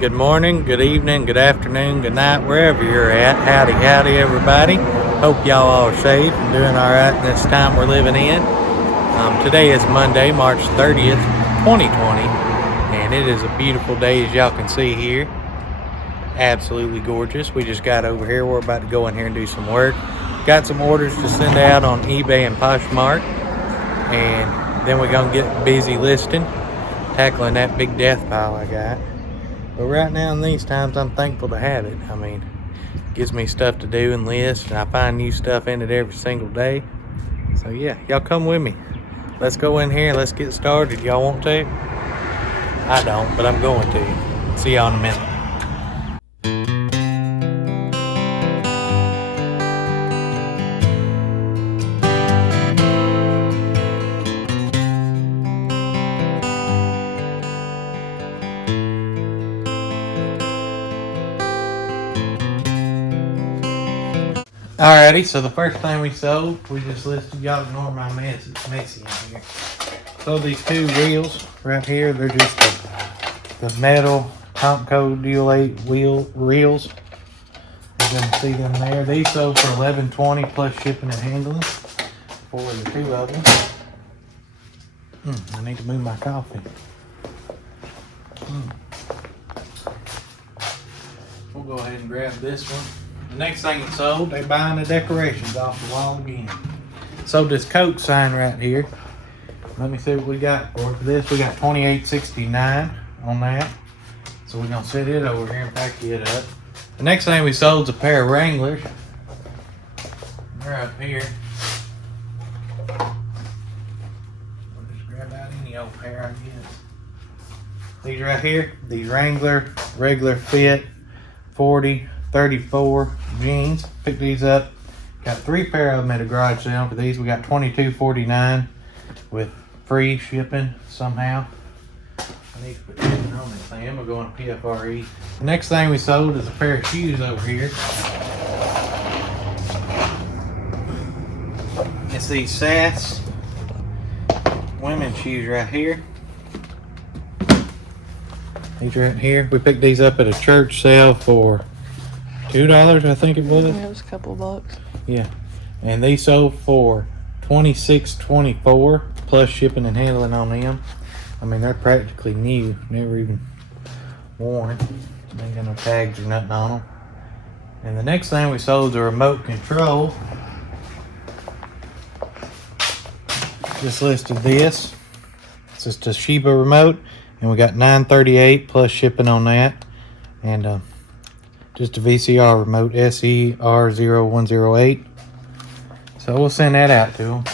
Good morning, good evening, good afternoon, good night, wherever you're at. Howdy, howdy, everybody. Hope y'all are safe and doing all right in this time we're living in. Today is Monday, March 30th, 2020, and it is a beautiful day as y'all can see here. Absolutely gorgeous. We just got over here. We're about to go in here and do some work. Got some orders to send out on eBay and Poshmark, and then we're gonna get busy listing, tackling that big death pile I got. But right now in these times, I'm thankful to have it. I mean, it gives me stuff to do and list, and I find new stuff in it every single day. So yeah, y'all come with me. Let's go in here and let's get started. Y'all want to? I don't, but I'm going to. See y'all in a minute. Alrighty, so the first thing we sold, we just listed. Y'all ignore my mess, it's messy in here. So these two reels right here, they're just the metal top coat Deal 8 wheel reels. You're gonna see them there. These sold for $11.20 plus shipping and handling for the two of them. I need to move my coffee. We'll go ahead and grab this one. The next thing it sold, they buying the decorations off the wall again. Sold this Coke sign right here. Let me see what we got for this. We got $28.69 on that. So we're gonna set it over here and pack it up. The next thing we sold is a pair of Wranglers. They're up here. We'll just grab out any old pair, I guess. These right here, these Wrangler regular fit 40-34 jeans. Picked these up. Got 3 pair of them at a garage sale for these. We got $22.49 with free shipping somehow. I need to put shipping on this thing. I'm gonna go on PFRE. The next thing we sold is a pair of shoes over here. It's these SAS women's shoes right here. These right here. We picked these up at a church sale for $2, I think it was. Yeah, it was a couple bucks. Yeah, and they sold for $26.24 plus shipping and handling on them. I mean, they're practically new, never even worn. Ain't got no tags or nothing on them. And the next thing we sold is a remote control. Just listed this. It's just a Toshiba remote, and we got $9.38 plus shipping on that. And just a VCR remote, SER0108. So we'll send that out to them.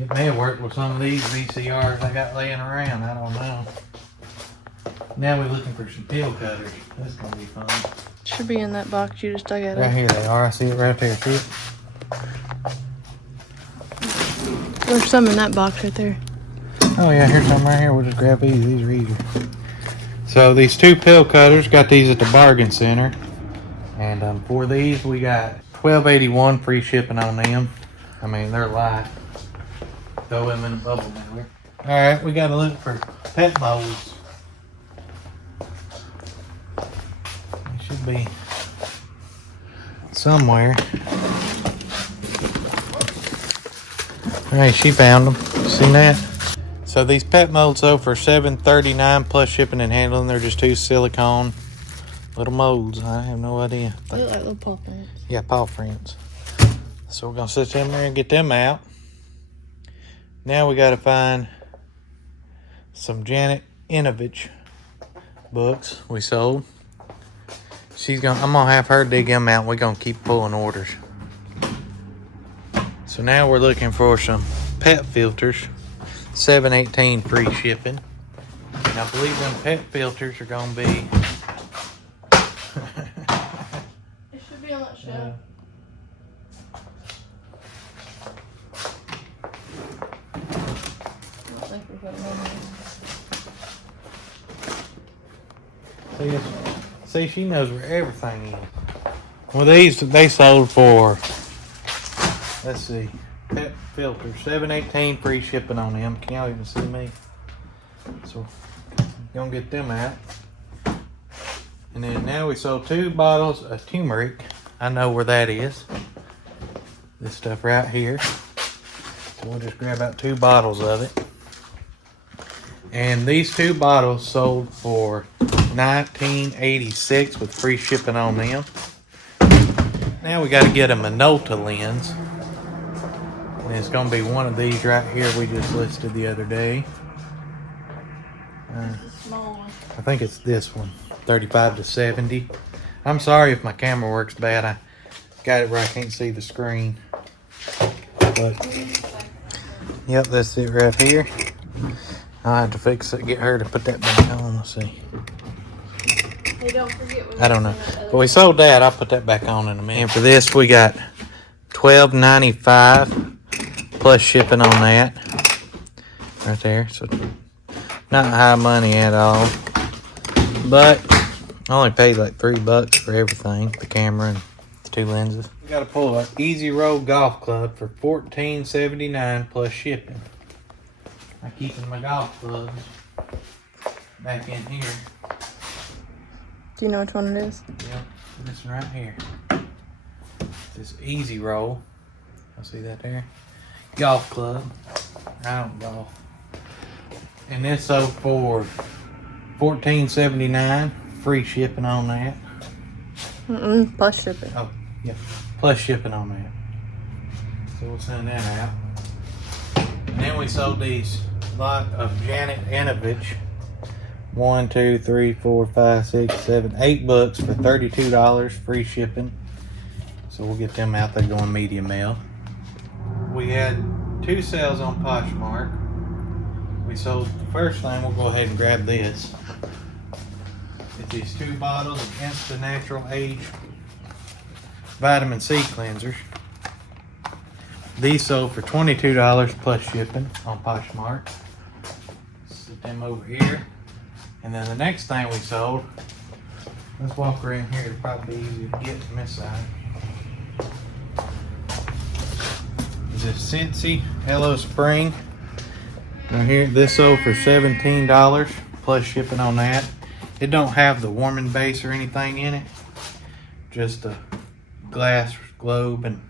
It may have worked with some of these VCRs I got laying around, I don't know. Now we're looking for some pill cutters. That's gonna be fun. Should be in that box you just dug out of. Right here they are, I see it right there, see it? There's some in that box right there. Oh yeah, here's some right here, we'll just grab these are easy. So these 2 pill cutters, got these at the bargain center. And for these we got $12.81 free shipping on them. I mean, they're light. Throw them in a bubble mailer. Alright, we gotta look for pet molds. They should be somewhere. Alright, she found them. Seen that? So these pet molds though for $7.39 plus shipping and handling. They're just 2 silicone little molds. I have no idea. They look like little paw prints. Yeah, paw prints. So we're gonna sit them there and get them out. Now we gotta find some Janet Inovich books we sold. I'm gonna have her dig them out and we're gonna keep pulling orders. So now we're looking for some pet filters. $7.18 free shipping. And I believe them pet filters are gonna be It should be on that shelf. I think we got it on there. See, she knows where everything is. Well, these they sold for, let's see, pet filters, $7.18 free shipping on them. Can y'all even see me? So, gonna get them out. And then now we sold 2 bottles of turmeric. I know where that is. This stuff right here. So we'll just grab out 2 bottles of it. And these 2 bottles sold for $19.86 with free shipping on them. Now we got to get a Minolta lens. And it's going to be one of these right here we just listed the other day. Small one. I think it's this one, 35 to 70. I'm sorry if my camera works bad. I got it where I can't see the screen. But, yep, that's it right here. I'll have to fix it, get her to put that back on. Let's see. Hey, don't forget when I don't know. But we sold that. I'll put that back on in a minute. And for this, we got $12.95 plus shipping on that. Right there. So, not high money at all. But I only paid like $3 for everything. The camera and the 2 lenses. We got to pull an Easy Roll golf club for $14.79 plus shipping. I'm keeping my golf clubs back in here. Do you know which one it is? Yep, this one right here. This Easy Roll. I'll see that there. Golf club. I don't golf. And this sold for $14.79. Free shipping on that. Plus shipping. Oh, yeah. Plus shipping on that. So we'll send that out. And then we sold these lot of Janet Anovich. 1, 2, 3, 4, 5, 6, 7, 8 books for $32. Free shipping. So we'll get them out. They're going medium mail. We had 2 sales on Poshmark. We sold the first thing. We'll go ahead and grab this. It's these 2 bottles of Insta Natural Age Vitamin C cleansers. These sold for $22 plus shipping on Poshmark. Set them over here. And then the next thing we sold, let's walk around here. It'll probably be easier to get from this side. Is this Scentsy Hello Spring. Right here, this sold for $17 plus shipping on that. It don't have the warming base or anything in it. Just a glass globe and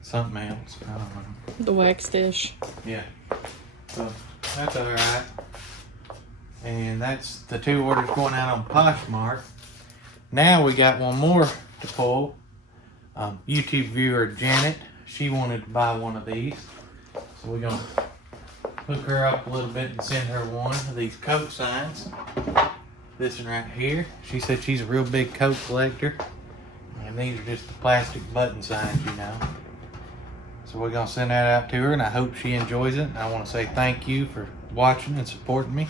something else. I don't know. The wax dish. Yeah. So that's alright. And that's the 2 orders going out on Poshmark. Now we got one more to pull. YouTube viewer Janet, she wanted to buy one of these. So we're going to hook her up a little bit and send her one of these coat signs. This one right here. She said she's a real big coat collector. And these are just the plastic button signs, you know. So we're going to send that out to her, and I hope she enjoys it. I want to say thank you for watching and supporting me.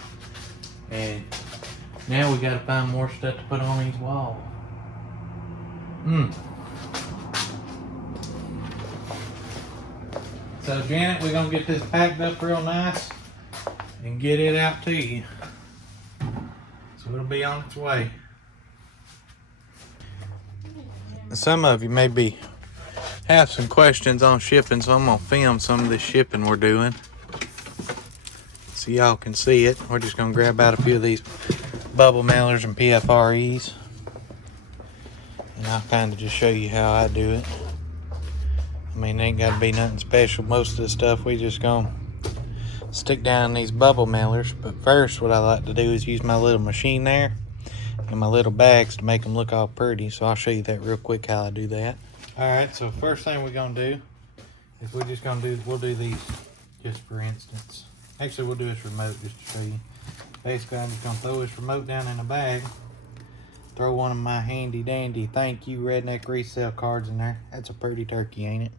And now we got to find more stuff to put on these walls. So Janet, we're going to get this packed up real nice and get it out to you. So it'll be on its way. Some of you maybe have some questions on shipping, so I'm going to film some of this shipping we're doing so y'all can see it. We're just going to grab out a few of these bubble mailers and PFREs, and I'll kind of just show you how I do it. I mean, it ain't got to be nothing special. Most of the stuff we just going to stick down in these bubble mailers. But first, what I like to do is use my little machine there and my little bags to make them look all pretty. So I'll show you that real quick how I do that. Alright, so first thing we're going to do is we're just going to do, we'll do these just for instance. Actually, we'll do this remote just to show you. Basically, I'm just going to throw this remote down in a bag. Throw one of my handy dandy thank you redneck resale cards in there. That's a pretty turkey, ain't it?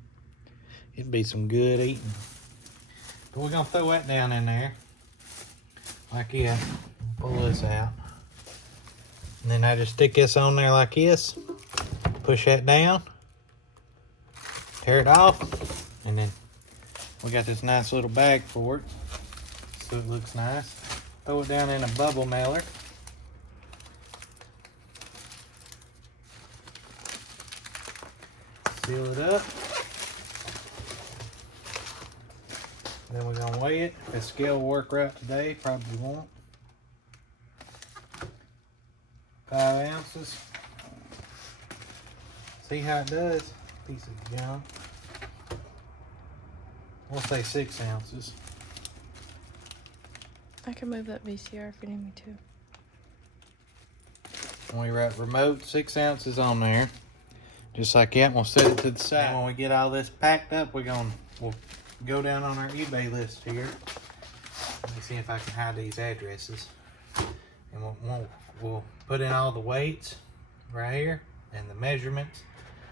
It'd be some good eating. But we're going to throw that down in there. Like yeah. Pull this out. And then I just stick this on there like this. Push that down. Tear it off. And then we got this nice little bag for it. So it looks nice. Throw it down in a bubble mailer. Seal it up. Then we're going to weigh it. If the scale will work right today, probably won't. 5 ounces. See how it does? Piece of junk. We'll say 6 ounces. I can move that VCR if you need me to. When we write remote, 6 ounces on there. Just like that, we'll set it to the side. And when we get all this packed up, we'll go down on our eBay list here. Let me see if I can hide these addresses. And we'll put in all the weights right here and the measurements.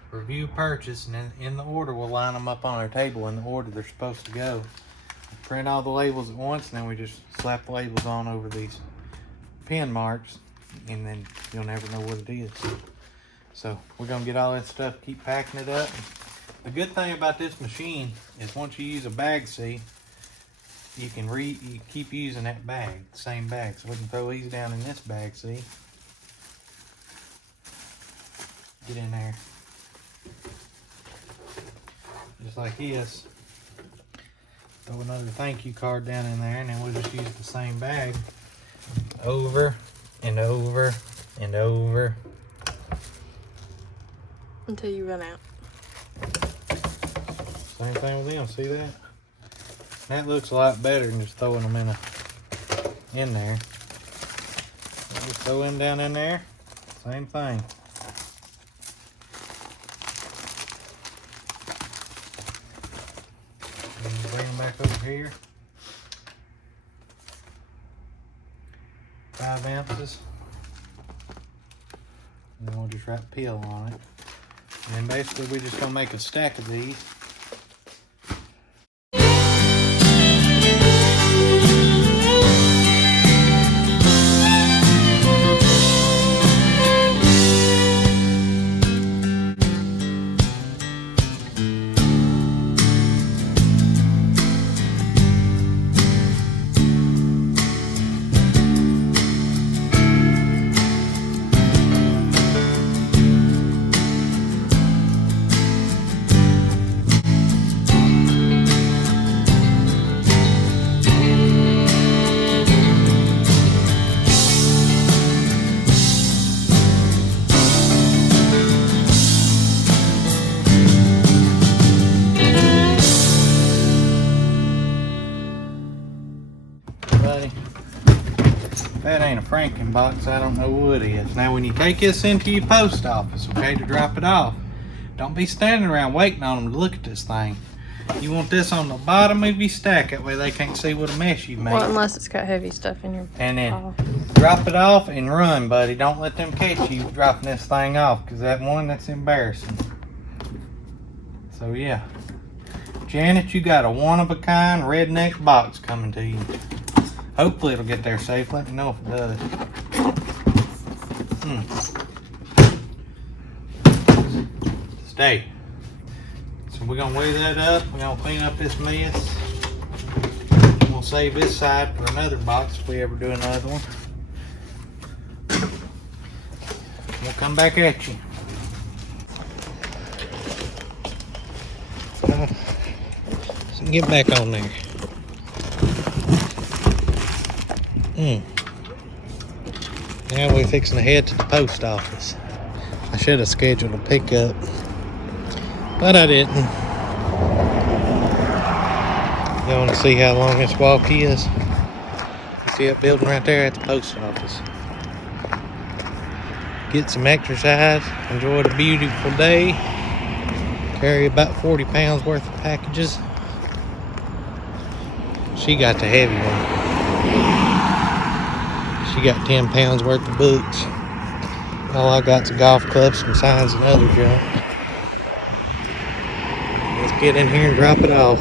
Review purchase, and then in the order we'll line them up on our table in the order they're supposed to go. Print all the labels at once, and then we just slap the labels on over these pin marks, and then you'll never know what it is. So we're gonna get all that stuff, keep packing it up. The good thing about this machine is once you use a bag seat, you can you keep using that bag, the same bag. So we can throw these down in this bag seat. Get in there. Just like this. Throw another thank you card down in there, and then we'll just use the same bag over and over and over until you run out. Same thing with them, see that? That looks a lot better than just throwing them in there. Just throw them down in there, same thing. And bring them back over here. 5 ounces. And then we'll just write peel on it. And then basically we're just gonna make a stack of these. That ain't a Franken box, I don't know what it is. Now when you take this into your post office, okay, to drop it off, don't be standing around waiting on them to look at this thing. You want this on the bottom of your stack, that way they can't see what a mess you made. Well, unless it's got heavy stuff in your And then drop it off and run, buddy. Don't let them catch you dropping this thing off, because that's embarrassing. So yeah. Janet, you got a one-of-a-kind redneck box coming to you. Hopefully it'll get there safe. Let me know if it does. Stay. So we're gonna weigh that up. We're gonna clean up this mess. We'll save this side for another box if we ever do another one. We'll come back at you. So get back on there. Now we're fixing to head to the post office. I should have scheduled a pickup, but I didn't. Y'all want to see how long this walk is? You see that building right there at the post office. Get some exercise, enjoy the beautiful day, carry about 40 pounds worth of packages. She got the heavy one. She got 10 pounds worth of books. All I got's a golf club, some signs, and other junk. Let's get in here and drop it off.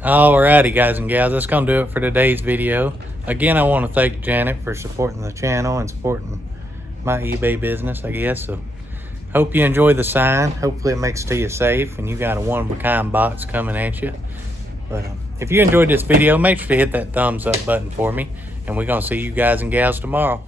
Alrighty, guys and gals, that's gonna do it for today's video. Again, I want to thank Janet for supporting the channel and supporting my eBay business, I guess. So, hope you enjoy the sign. Hopefully, it makes it to you safe, and you got a one-of-a-kind box coming at you. But if you enjoyed this video, make sure to hit that thumbs up button for me. And we're going to see you guys and gals tomorrow.